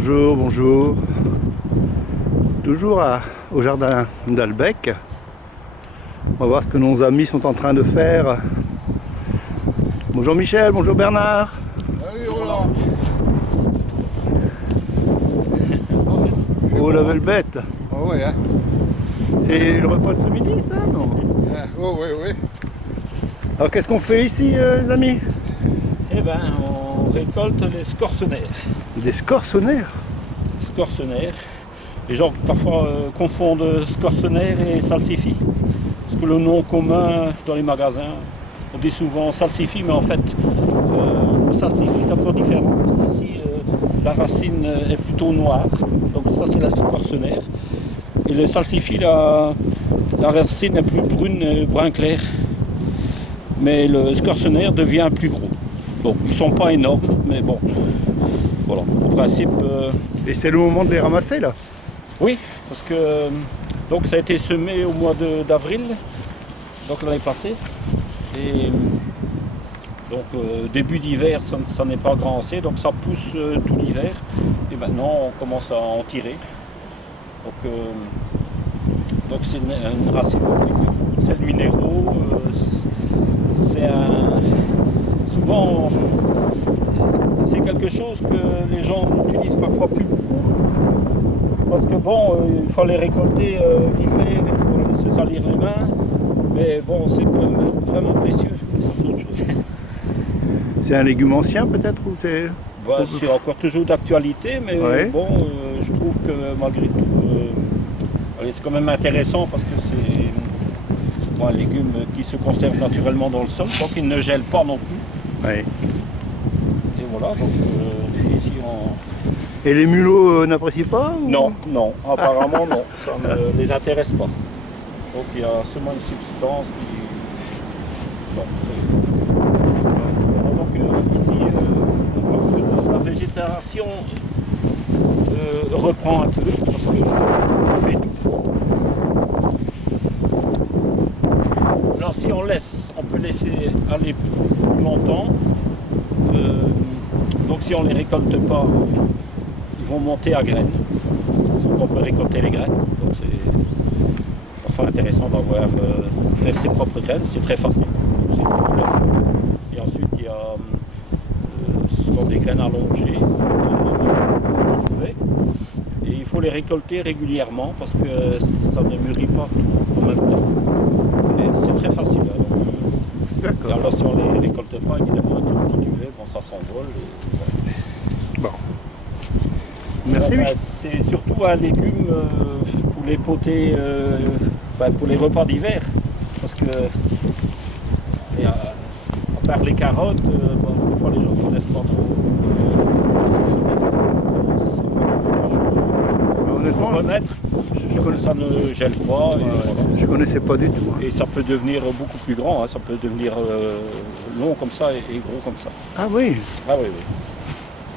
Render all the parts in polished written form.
Bonjour, bonjour. Toujours au jardin d'Albec. On va voir ce que nos amis sont en train de faire. Bonjour Michel, bonjour Bernard. Salut Roland. Oh la belle bête. Oh oui, hein. C'est le repas de ce midi ça, non? Oh oui, oui. Alors qu'est-ce qu'on fait ici les amis? Eh bien, on récolte les scorsonnaires. Des scorsonnaires. Scorsonnaires. Les gens parfois confondent scorsonnaire et salsifis. Parce que le nom commun dans les magasins, on dit souvent salsifis, mais en fait, le salsifis est encore différent. Parce qu'ici, la racine est plutôt noire. Donc ça, c'est la scorsonnaire. Et le salsifis, la racine est plus brune, brun clair. Mais le scorsonnaire devient plus gros. Donc ils ne sont pas énormes, mais bon, voilà, en principe... Et c'est le moment de les ramasser là? Oui, parce que donc ça a été semé au mois d'avril, donc l'année passée. Et donc début d'hiver, ça n'est pas grand assez, donc ça pousse tout l'hiver. Et maintenant on commence à en tirer. Donc c'est une racine avec beaucoup de sels minéraux. Souvent, c'est quelque chose que les gens n'utilisent parfois plus beaucoup. Parce que bon, il faut les récolter l'hiver, il faut se salir les mains. Mais bon, c'est quand même vraiment précieux. C'est autre chose. C'est un légume ancien peut-être ou c'est... Bah, c'est encore toujours d'actualité, mais ouais. Bon, je trouve que malgré tout, c'est quand même intéressant parce que c'est un légume qui se conserve naturellement dans le sol, donc il ne gèle pas non plus. Ouais. Et voilà, donc ici on... Et les mulots n'apprécient pas ou... Non, non, apparemment non, ça ne les intéresse pas. Donc il y a seulement une substance qui... Bon, donc ici, on voit que la végétation reprend un peu, parce qu'on fait tout. Alors si on laisse, on peut laisser aller plus longtemps. Donc si on ne les récolte pas, ils vont monter à graines. Donc on peut récolter les graines. Donc c'est parfois intéressant d'avoir faire ses propres graines. C'est très facile. Et ensuite il y a ce sont des graines allongées. Et il faut les récolter régulièrement parce que ça ne mûrit pas tout en même temps. C'est très facile. Et alors si on ne les récolte pas, évidemment, avec le petit duvet, bon, ça s'envole. Et... Bon. Merci. Alors, c'est surtout un légume pour les potés, pour les repas d'hiver. Parce que, à part les carottes, parfois les gens ne connaissent pas trop. Honnêtement, remettre, ça ne gèle pas. Et voilà. Je connaissais pas du tout. Hein. Et ça peut devenir beaucoup plus grand, hein, ça peut devenir long comme ça et gros comme ça. Ah oui. Ah oui, oui.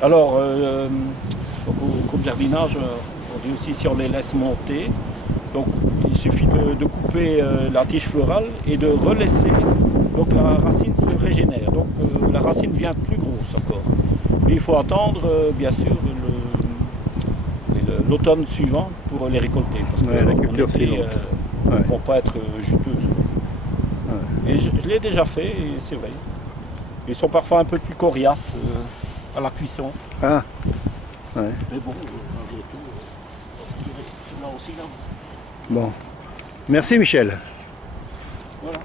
Alors, au jardinage, on dit aussi si on les laisse monter, donc il suffit de couper la tige florale et de relaisser, donc la racine se régénère, donc la racine devient plus grosse encore. Mais il faut attendre, bien sûr, l'automne suivant pour les récolter, parce que la culture ne vont pas être juteuses. Ouais. Et je l'ai déjà fait, et c'est vrai. Ils sont parfois un peu plus coriaces à la cuisson. Ah. Ouais. Mais bon, malgré tout, là aussi, là. Bon. Merci Michel.